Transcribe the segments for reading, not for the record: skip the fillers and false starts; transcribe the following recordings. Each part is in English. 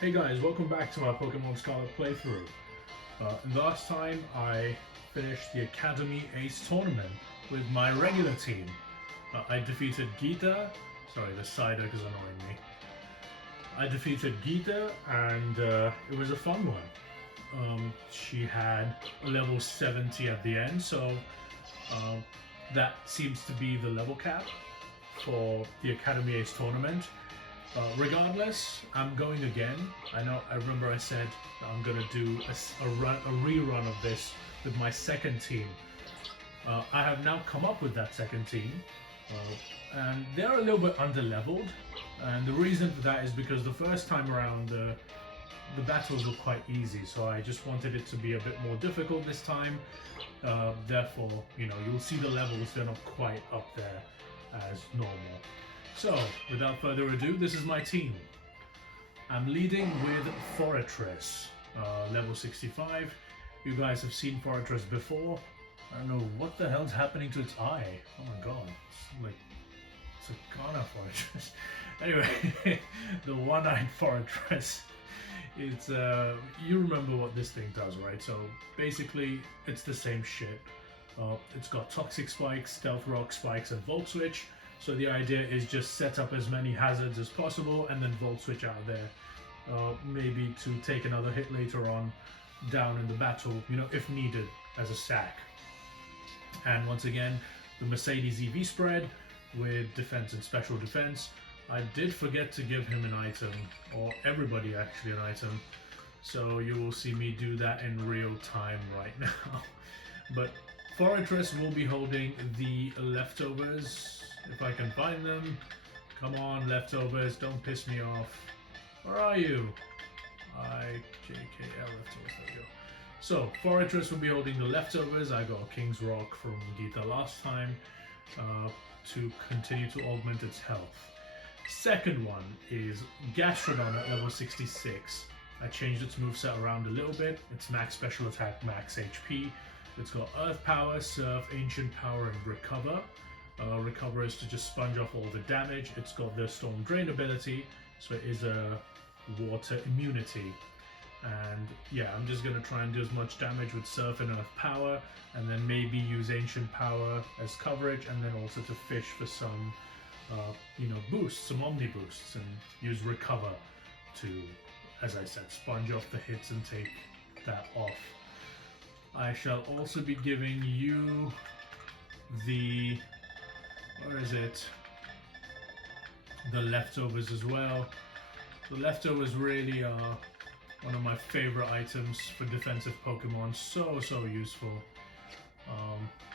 Hey guys, welcome back to my Pokemon Scarlet playthrough. Last time I finished the Academy Ace tournament with my regular team. I defeated Geeta, sorry the cider is annoying me. I defeated Geeta and it was a fun one. She had a level 70 at the end, so uh, that seems to be the level cap for the Academy Ace tournament. Regardless, I'm going again. I remember I said that I'm gonna do a rerun of this with my second team. I have now come up with that second team, and they're a little bit underleveled. And the reason for that is because the first time around, the battles were quite easy, so I just wanted it to be a bit more difficult this time. Therefore, you'll see the levels, they're not quite up there as normal. So, without further ado, this is my team. I'm leading with Fortress, level 65. You guys have seen Fortress before. I don't know what the hell's happening to its eye. Oh my god, it's a Ghana Fortress. Anyway, the one-eyed Fortress. It's you remember what this thing does, right? So basically, it's the same shit. It's got Toxic Spikes, Stealth Rock Spikes, and Volt Switch. So the idea is just set up as many hazards as possible and then Volt Switch out there. Maybe to take another hit later on down in the battle, if needed as a sack. And once again, the Mercedes EV spread with defense and special defense. I did forget to give him an item, or everybody actually an item. So you will see me do that in real time right now. But Fortress will be holding the leftovers. If I can find them. Come on, leftovers, don't piss me off. Where are you? IJKL leftovers, there we go. So, Fortress will be holding the leftovers. I got King's Rock from Geeta last time to continue to augment its health. Second one is Gastrodon at level 66. I changed its moveset around a little bit. It's max special attack, max HP. It's got Earth Power, Surf, Ancient Power, and Recover. Recover is to just sponge off all the damage. It's got the Storm Drain ability, so it is a water immunity. And yeah, I'm just going to try and do as much damage with Surf and Earth Power, and then maybe use Ancient Power as coverage, and then also to fish for some, boosts, some Omni boosts, and use Recover to, as I said, sponge off the hits and take that off. I shall also be giving you the... where is it? The leftovers as well. The leftovers really are one of my favorite items for defensive Pokemon. So useful.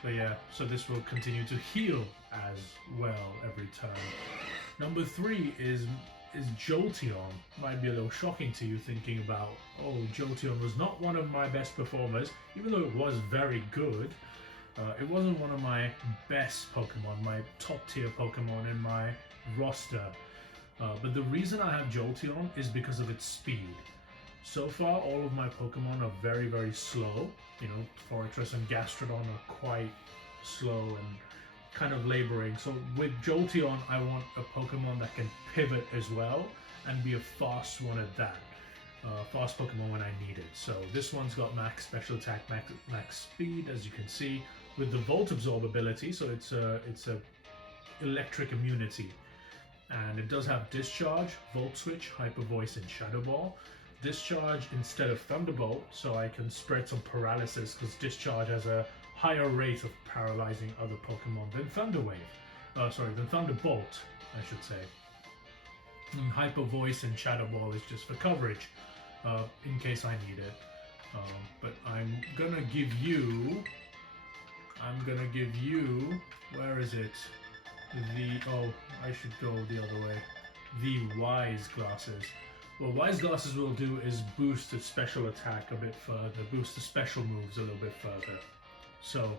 But yeah, so this will continue to heal as well every turn. Number 3 is Jolteon. Might be a little shocking to you thinking about, oh, Jolteon was not one of my best performers, even though it was very good. It wasn't one of my best Pokemon, my top tier Pokemon in my roster. But the reason I have Jolteon is because of its speed. So far, all of my Pokemon are very slow. Fortress and Gastrodon are quite slow and kind of laboring. So with Jolteon, I want a Pokemon that can pivot as well and be a fast one at that. Fast Pokemon when I need it. So this one's got max special attack, max speed, as you can see, with the Volt Absorb ability. So it's a electric immunity, and it does have Discharge, Volt Switch, Hyper Voice, and Shadow Ball. Discharge instead of Thunderbolt, so I can spread some paralysis because Discharge has a higher rate of paralyzing other Pokemon than than Thunderbolt, I should say. And Hyper Voice and Shadow Ball is just for coverage, in case I need it. But I'm gonna give you, where is it? I should go the other way. The Wise Glasses. What Wise Glasses will do is boost its special attack a bit further, boost the special moves a little bit further. So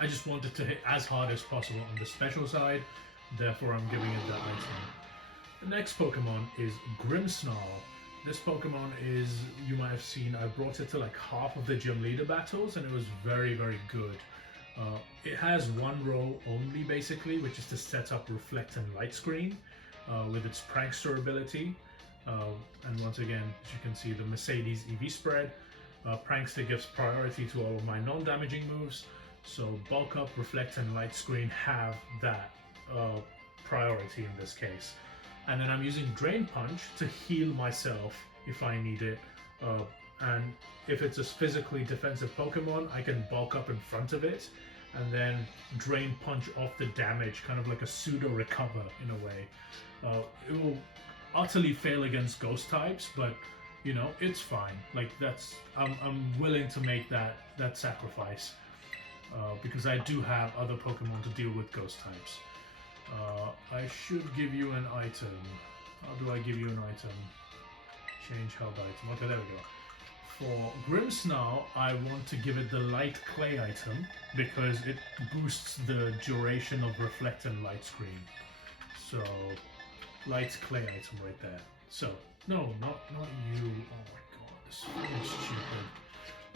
I just wanted to hit as hard as possible on the special side, therefore I'm giving it that item. The next Pokemon is Grimmsnarl. This Pokemon is, you might have seen, I brought it to like half of the gym leader battles and it was very good. It has one role only basically, which is to set up Reflect and Light Screen with its Prankster ability. And And once again, as you can see, the Mercedes EV spread. Prankster gives priority to all of my non-damaging moves. So Bulk Up, Reflect, and Light Screen have that priority in this case. And then I'm using Drain Punch to heal myself if I need it. And if it's a physically defensive Pokemon, I can bulk up in front of it and then Drain Punch off the damage, kind of like a pseudo recover in a way. It will utterly fail against ghost types, but you know, it's fine. Like I'm willing to make that sacrifice because I do have other Pokemon to deal with ghost types. I should give you an item. How do I give you an item? Change held item. Okay, there we go. For Grimmsnarl, I want to give it the Light Clay item because it boosts the duration of Reflect and Light Screen. So, Light Clay item right there. So, no, not you. Oh my god, this is stupid.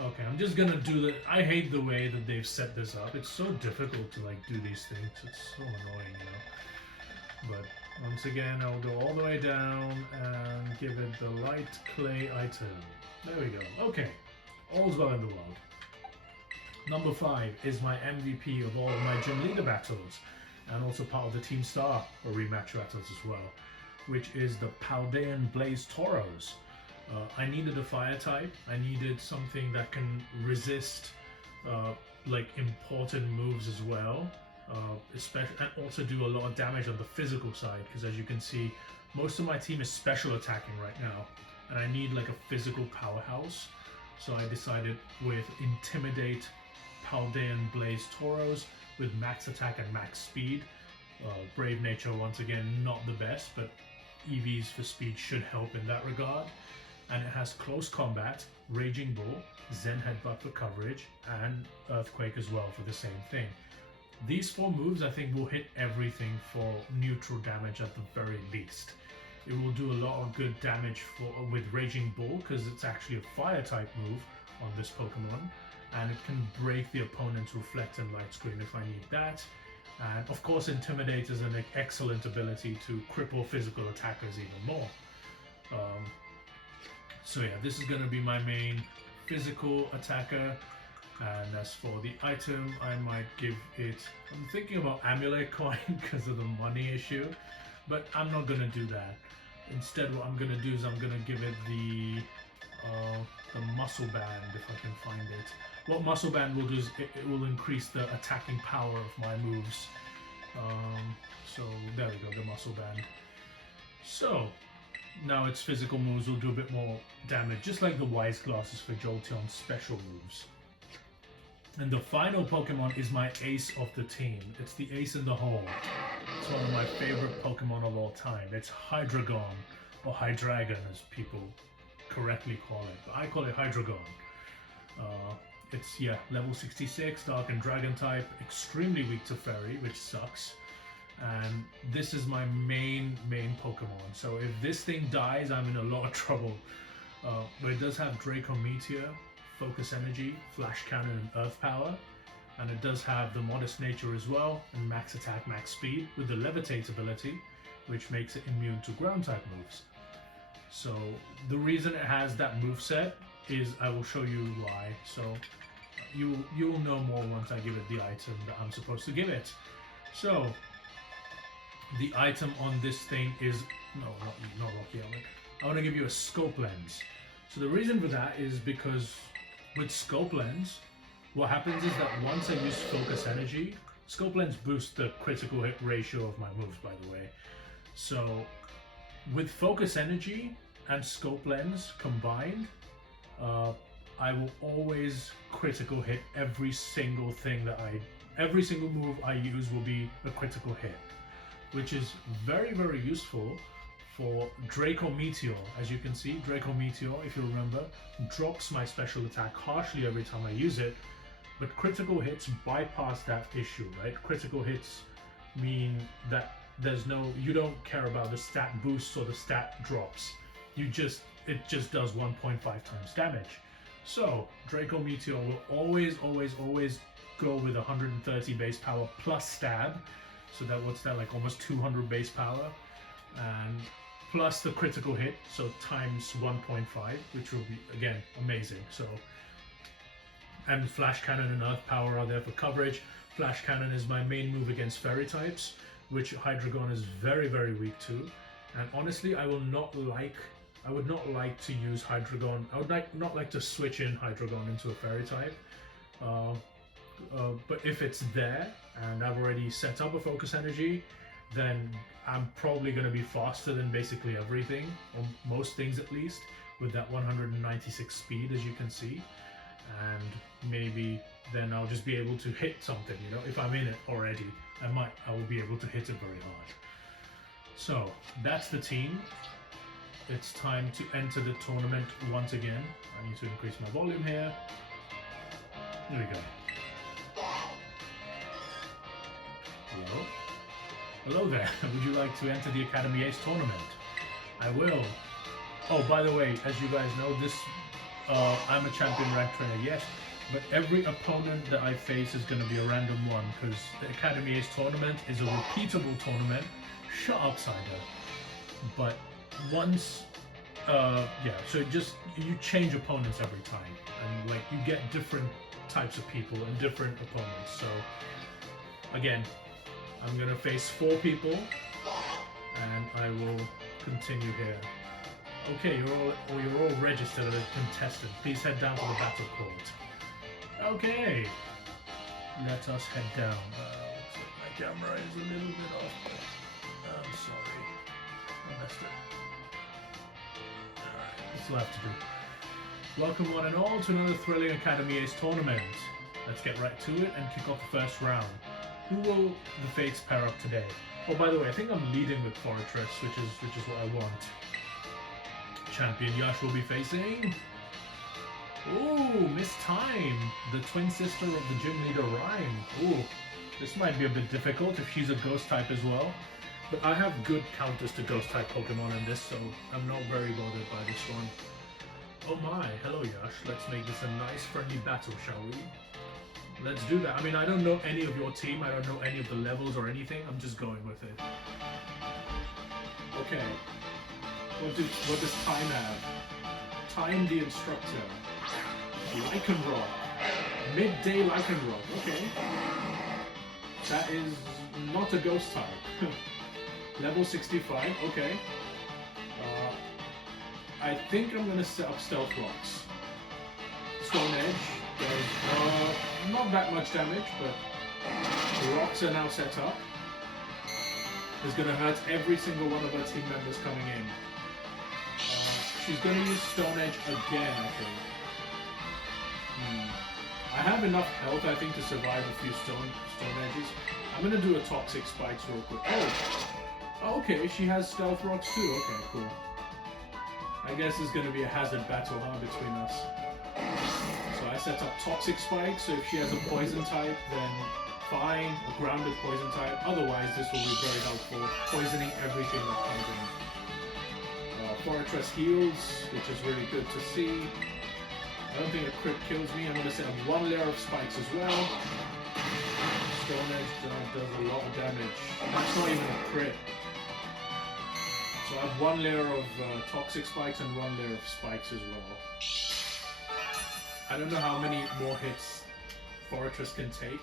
Okay, I'm just gonna do the... I hate the way that they've set this up. It's so difficult to like do these things. It's so annoying, you know. But once again, I'll go all the way down and give it the Light Clay item. There we go. Okay, all's well in the world. Number 5 is my MVP of all of my gym leader battles, and also part of the Team Star or rematch battles as well, which is the Paldean Blaze Tauros. I needed a fire type. I needed something that can resist like important moves as well, especially, and also do a lot of damage on the physical side, because as you can see, most of my team is special attacking right now, and I need like a physical powerhouse. So I decided with Intimidate Paldean Blaze Tauros with max attack and max speed. Brave Nature, once again, not the best, but EVs for speed should help in that regard. And it has Close Combat, Raging Bull, Zen Headbutt for coverage, and Earthquake as well for the same thing. These 4 moves I think will hit everything for neutral damage at the very least. It will do a lot of good damage with Raging Bull because it's actually a fire type move on this Pokemon, and it can break the opponent's Reflect and Light Screen if I need that. And of course, Intimidate is an excellent ability to cripple physical attackers even more. So yeah, this is going to be my main physical attacker. And as for the item, I might give it... I'm thinking about Amulet Coin because of the money issue, but I'm not going to do that. Instead, what I'm going to do is I'm going to give it the Muscle Band, if I can find it. What Muscle Band will do is it will increase the attacking power of my moves. So there we go, the Muscle Band. So now its physical moves will do a bit more damage, just like the Wise Glasses for Jolteon's special moves. And the final Pokemon is my ace of the team. It's the ace in the hole. It's one of my favorite Pokemon of all time. It's Hydreigon, or Hydreigon as people correctly call it. But I call it Hydreigon. It's, yeah, level 66, Dark and Dragon type, extremely weak to Fairy, which sucks. And this is my main Pokemon. So if this thing dies, I'm in a lot of trouble. But it does have Draco Meteor, Focus Energy, Flash Cannon, and Earth Power. And it does have the Modest Nature as well, and Max Attack, Max Speed, with the Levitate ability, which makes it immune to ground type moves. So the reason it has that moveset is I will show you why. So you will know more once I give it the item that I'm supposed to give it. So the item on this thing is not Rocky Helmet. I want to give you a Scope Lens. So the reason for that is because with Scope Lens, what happens is that once I use Focus Energy, Scope Lens boosts the critical hit ratio of my moves, by the way. So with Focus Energy and Scope Lens combined, I will always critical hit every single move I use will be a critical hit, which is very, very useful for Draco Meteor. As you can see, Draco Meteor, if you remember, drops my special attack harshly every time I use it, but critical hits bypass that issue, right? Critical hits mean that you don't care about the stat boosts or the stat drops. It just does 1.5 times damage. So Draco Meteor will always go with 130 base power plus stab. So what's that, like almost 200 base power. And plus the critical hit, so times 1.5, which will be, again, amazing. So, and Flash Cannon and Earth Power are there for coverage. Flash Cannon is my main move against Fairy types, which Hydreigon is very, very weak to. And honestly, I would not like to use Hydreigon. I would not like to switch in Hydreigon into a Fairy type. But if it's there and I've already set up a Focus Energy, then I'm probably going to be faster than basically everything, or most things at least, with that 196 speed, as you can see. And maybe then I'll just be able to hit something, you know, if I'm in it already, I will be able to hit it very hard. So that's the team. It's time to enter the tournament once again. I need to increase my volume here. There we go. Hello? Hello there. Would you like to enter the Academy Ace tournament? I will. Oh, by the way, as you guys know, I'm a champion rank trainer, yes, but every opponent that I face is going to be a random one, because the Academy Ace tournament is a repeatable tournament. Shut up, Cider. But once, so you change opponents every time, and like you get different types of people and different opponents. So again, I'm gonna face 4 people, and I will continue here. Okay, you're all registered as a contestant. Please head down to the battle court. Okay, let us head down. Looks like my camera is a little bit off. I'm sorry, I messed it. Alright, this will have to do. Welcome one and all to another thrilling Academy Ace tournament. Let's get right to it and kick off the first round. Who will the Fates pair up today? Oh, by the way, I think I'm leading with Fortress, which is what I want. Champion Yash will be facing... Ooh, Miss Tyme, the twin sister of the gym leader Rhyme. Ooh, this might be a bit difficult if she's a ghost type as well. But I have good counters to ghost type Pokemon in this, so I'm not very bothered by this one. Oh my, hello Yash, let's make this a nice friendly battle, shall we? Let's do that. I mean, I don't know any of your team, I don't know any of the levels or anything, I'm just going with it. Okay. What does Tyme have? Tyme the instructor. Lycanroc. Midday Lycanroc. Okay. That is not a ghost type. Level 65. Okay. I think I'm gonna set up Stealth Rocks. Stone Edge does not that much damage, but the rocks are now set up. It's gonna hurt every single one of our team members coming in. She's going to use Stone Edge again, I think. I have enough health, I think, to survive a few Stone Edges. I'm going to do a Toxic Spikes real quick. Oh, okay, she has Stealth Rocks too. Okay, cool. I guess it's going to be a hazard battle, huh, between us. So I set up Toxic Spikes, so if she has a Poison type, then fine, a grounded Poison type. Otherwise, this will be very helpful, poisoning everything that comes in. Fortress heals, which is really good to see. I don't think a crit kills me. I'm going to set up 1 layer of spikes as well. Stone Edge does a lot of damage. That's not even a crit. So I have 1 layer of toxic spikes and 1 layer of spikes as well. I don't know how many more hits Fortress can take.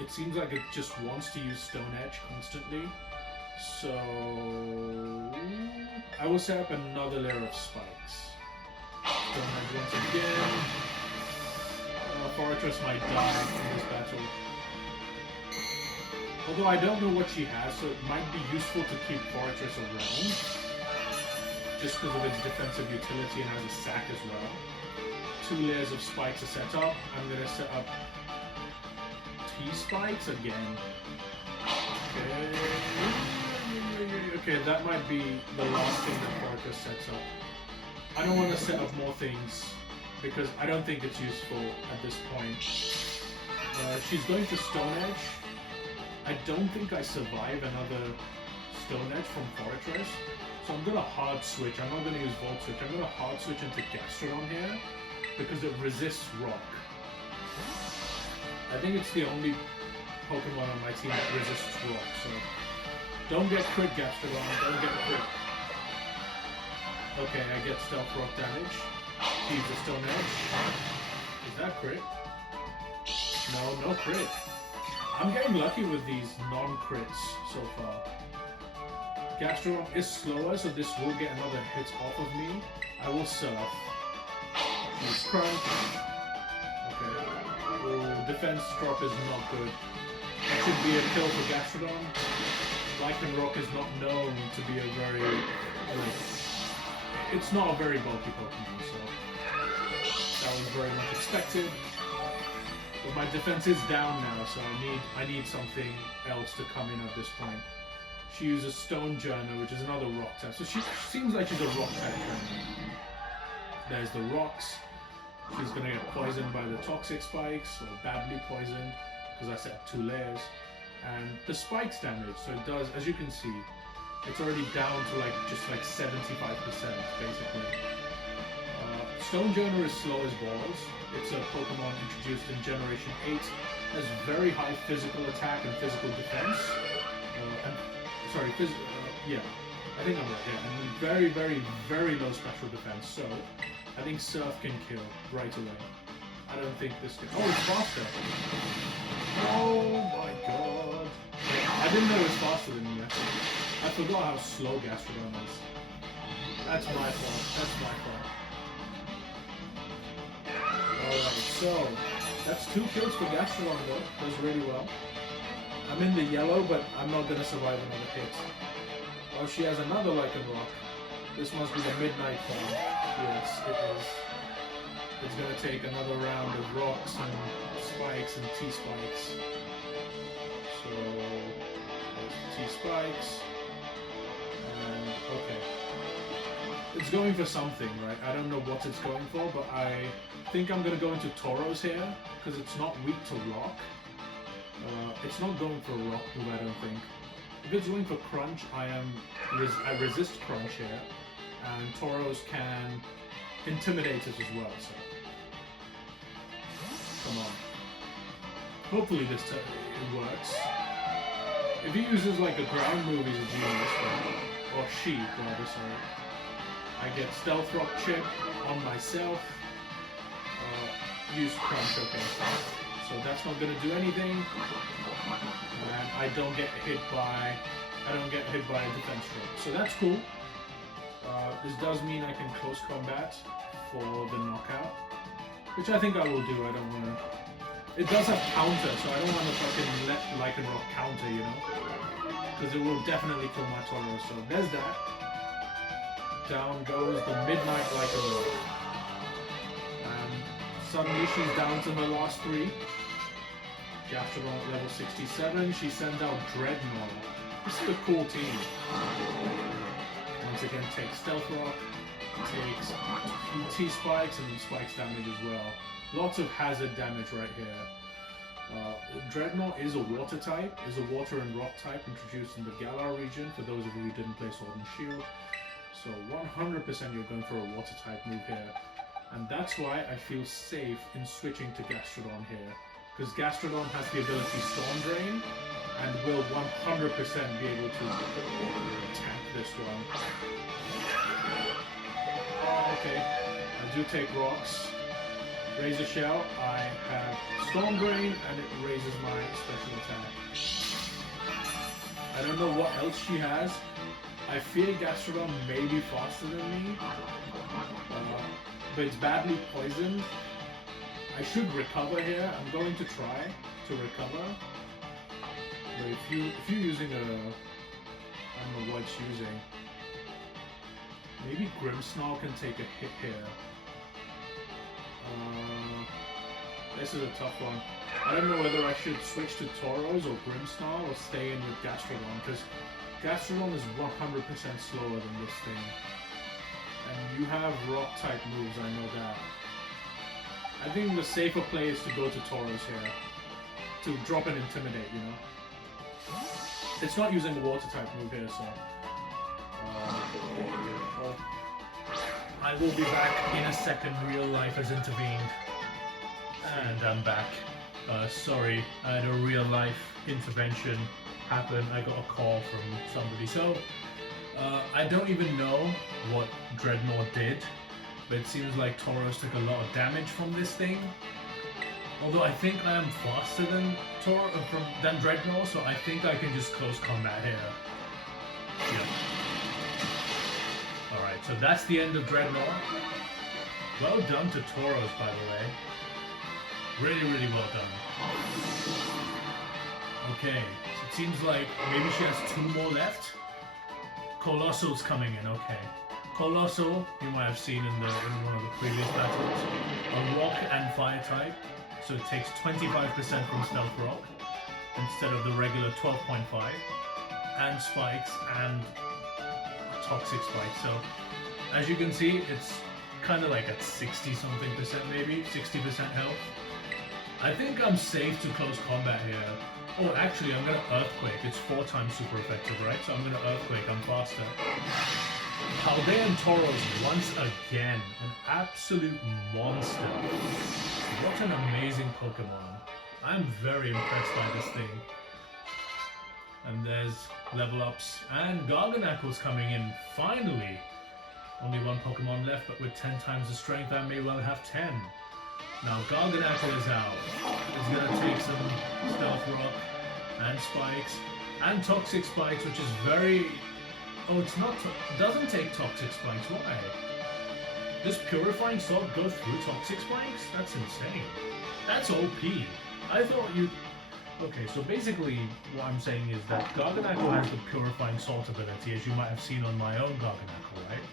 It seems like it just wants to use Stone Edge constantly. So I will set up another layer of spikes. Stone Edge once again. Fortress might die in this battle. Although I don't know what she has, so it might be useful to keep Fortress around. Just because of its defensive utility and has a sack as well. 2 layers of spikes are set up. I'm going to set up T-spikes again. Okay, that might be the last thing that Fortress sets up. I don't want to set up more things because I don't think it's useful at this point. She's going to Stone Edge. I don't think I survive another Stone Edge from Fortress, so I'm going to hard switch. I'm not going to use Volt Switch. I'm going to hard switch into Gastrodon here because it resists Rock. I think it's the only Pokemon on my team that resists Rock, so Don't get crit, Gastrodon. Don't get crit. Okay, I get Stealth Rock damage. He's a Stone Edge. Is that crit? No, no crit. I'm getting lucky with these non-crits so far. Gastrodon is slower, so this will get another hit off of me. I will Surf. Use Crunch. Okay. Oh, defense drop is not good. That should be a kill for Gastrodon. Lycanroc is not known to be a very, like, it's not a very bulky Pokemon, so that was very much expected. But my defense is down now, so I need something else to come in at this point. She uses Stone Journal, which is another rock type. So she seems like she's a rock type trainer. There's the rocks. She's gonna get poisoned by the toxic spikes, or badly poisoned, because I set 2 layers. And the spikes damage, so it does, as you can see, it's already down to just 75% basically. Stone Journal is slow as balls. It's a Pokemon introduced in Generation 8. Has very high physical attack and physical defense. Yeah, I think I'm right. Yeah, and very, very, very low special defense. So I think Surf can kill right away. I don't think this can. Oh, it's faster. Oh my god. I didn't know it was faster than me actually. I forgot how slow Gastrodon is. That's my fault. That's my fault. Alright, so that's 2 kills for Gastrodon though. Does really well. I'm in the yellow, but I'm not gonna survive another hit. Oh, she has another Lycanroc. This must be the Midnight form. Yes, it is. It's gonna take another round of rocks and spikes and T-spikes. So, there's T-spikes. And, okay. It's going for something, right? I don't know what it's going for, but I think I'm gonna go into Tauros here, because it's not weak to rock. It's not going for a rock move, I don't think. If it's going for Crunch, I resist Crunch here, and Tauros can intimidate it as well, so. Come on. Hopefully this it works. If he uses a ground move, he's a genius, or she, rather, sorry. I get Stealth Rock Chip on myself. Use Crunch, okay. So that's not gonna do anything. And I don't get hit by a defense drop. So that's cool. This does mean I can close combat for the knockout. Which I think I will do. I don't wanna. It does have counter, so I don't wanna fucking let Lycanroc counter, you know? Because it will definitely kill my Tauros. So there's that. Down goes the Midnight Lycanroc. And suddenly she's down to her last 3. Gastrodon at level 67. She sends out Dreadnought. This is a cool team. Once again, takes Stealth Rock, takes T-spikes and spikes damage as well. Lots of hazard damage right here. Dreadnought is a water type, is a water and rock type introduced in the Galar region, for those of you who didn't play Sword and Shield. So 100% you're going for a water type move here. And that's why I feel safe in switching to Gastrodon here. Because Gastrodon has the ability Storm Drain, and will 100% be able to tank this one. Oh, okay. I do take rocks. Razor Shell, I have Storm Drain, and it raises my special attack. I don't know what else she has. I fear Gastrodon may be faster than me, but it's badly poisoned. I should recover here. I'm going to try to recover. But if you're using a, I don't know what it's using. Maybe Grimmsnarl can take a hit here. This is a tough one. I don't know whether I should switch to Tauros or Grimmsnarl or stay in with Gastrodon, because Gastrodon is 100% slower than this thing. And you have rock type moves, I know that. I think the safer play is to go to Tauros here. To drop and intimidate, you know? It's not using a water type move here, so... I will be back in a second. Real life has intervened. And I'm back. Sorry, I had a real life intervention happened. I got a call from somebody. So I don't even know what Dreadnought did, but it seems like Tauros took a lot of damage from this thing. Although I think I am faster than Dreadnought, so I think I can just close combat here. Yeah. Alright, so that's the end of Dreadnought. Well done to Tauros, by the way. Really, really well done. Okay, so it seems like maybe she has 2 more left. Colossal's coming in, okay. Colossal, you might have seen in one of the previous battles, a rock and fire type, so it takes 25% from stealth rock instead of the regular 12.5, and spikes and toxic spikes. So as you can see, it's kind of like at 60-something% maybe, 60% health. I think I'm safe to close combat here. Oh, actually, I'm gonna Earthquake. It's 4 times super effective, right? So I'm gonna Earthquake. I'm faster. Paldean Tauros once again, an absolute monster. What an amazing Pokemon. I'm very impressed by this thing. And there's level ups. And Garganacl's coming in, finally. Only 1 Pokemon left, but with 10 times the strength, I may well have 10. Now Garganacl is out. It's gonna take some Stealth Rock and Spikes and Toxic Spikes, which is very... Oh, it's not... doesn't take Toxic Spikes. Why? Does Purifying Salt go through Toxic Spikes? That's insane. That's OP. I thought you... Okay, so basically what I'm saying is that Garganacl has the Purifying Salt ability, as you might have seen on my own Garganacl, right?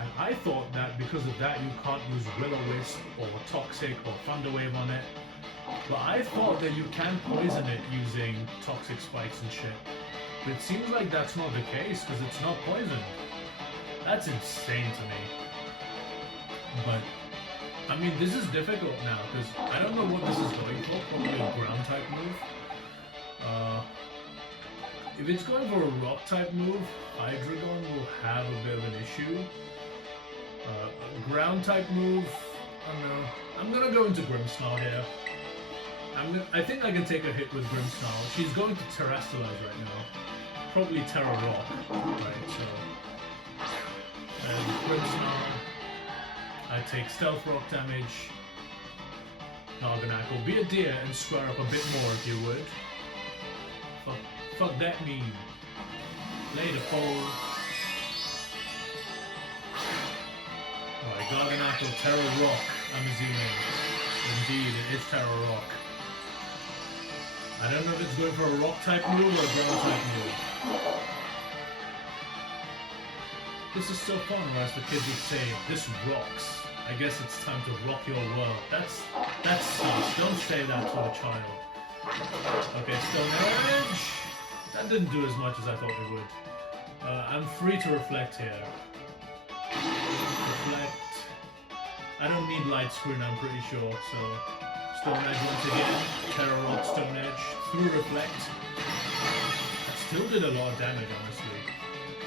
And I thought that because of that you can't use Will-O-Wisp or Toxic or Thunder Wave on it. But I thought that you can poison it using Toxic Spikes and shit. But it seems like that's not the case because it's not poisoned. That's insane to me. But, I mean, this is difficult now because I don't know what this is going for. Probably a ground type move. If it's going for a rock type move, Hydreigon will have a bit of an issue. A ground type move, I don't know. I'm gonna go into Grimmsnarl here. I think I can take a hit with Grimmsnarl. She's going to Terrestrialize right now. Probably Terra Rock. Right, so. And Grimmsnarl. I take Stealth Rock damage. Garganacl, be a deer and square up a bit more if you would. Fuck that meme. Later, fool. Alright, Garganacl, Terra Rock, I'm assuming. Indeed, it is Terra Rock. I don't know if it's going for a rock type move or a ground type move. This is so fun, or as the kids would say, this rocks. I guess it's time to rock your world. That's sus. Don't say that to a child. Okay, Stone Edge. That didn't do as much as I thought it would. I'm free to reflect here. Reflect. I don't need Light Screen, I'm pretty sure, so... Stone Edge once again. Terra Rock, Stone Edge. Through Reflect. That still did a lot of damage, honestly.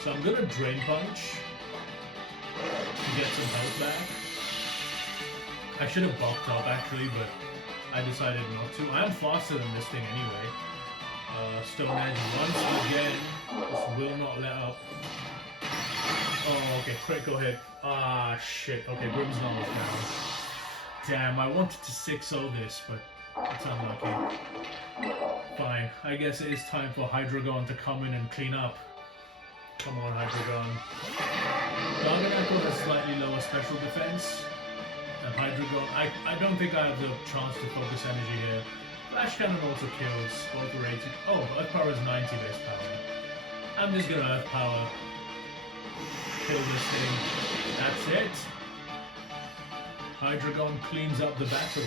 So I'm gonna Drain Punch. To get some health back. I should have bulked up, actually, but I decided not to. I am faster than this thing anyway. Stone Edge once again. This will not let up. Oh, okay, critical hit. Ah, shit. Okay, Grimmsnarl is down. Damn, I wanted to 6-0 this, but it's unlucky. Fine, I guess it is time for Hydreigon to come in and clean up. Come on, Hydreigon. Garganacl has slightly lower special defense. And Hydreigon, I don't think I have the chance to focus energy here. Flash Cannon also kills, both are rated. Oh, Earth Power is 90 base power. I'm just gonna Earth Power. Kill this thing. That's it. Hydreigon cleans up the battle.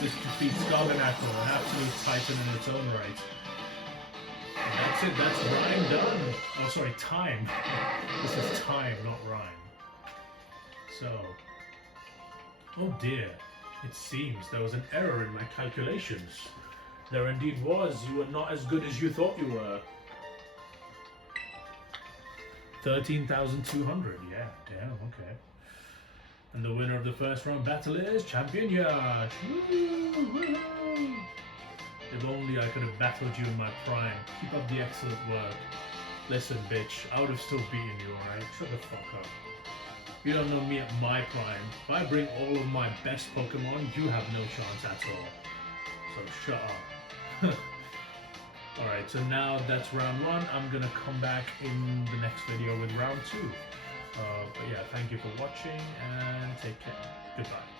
This defeats Garganacl, an absolute titan in its own right. And that's it, that's Rhyme done. Oh, sorry, Tyme. This is Tyme, not Rhyme. So, oh dear, it seems there was an error in my calculations. There indeed was. You were not as good as you thought you were. 13,200, yeah, damn, okay. And the winner of the first round battle is Champion Yash. Woo-hoo, woo-hoo. If only I could have battled you in my prime. Keep up the excellent work. Listen, bitch, I would have still beaten you, alright? Shut the fuck up. You don't know me at my prime. If I bring all of my best Pokemon, you have no chance at all. So shut up. Alright, so now that's round 1. I'm gonna come back in the next video with round 2. But yeah, thank you for watching and take care. Goodbye.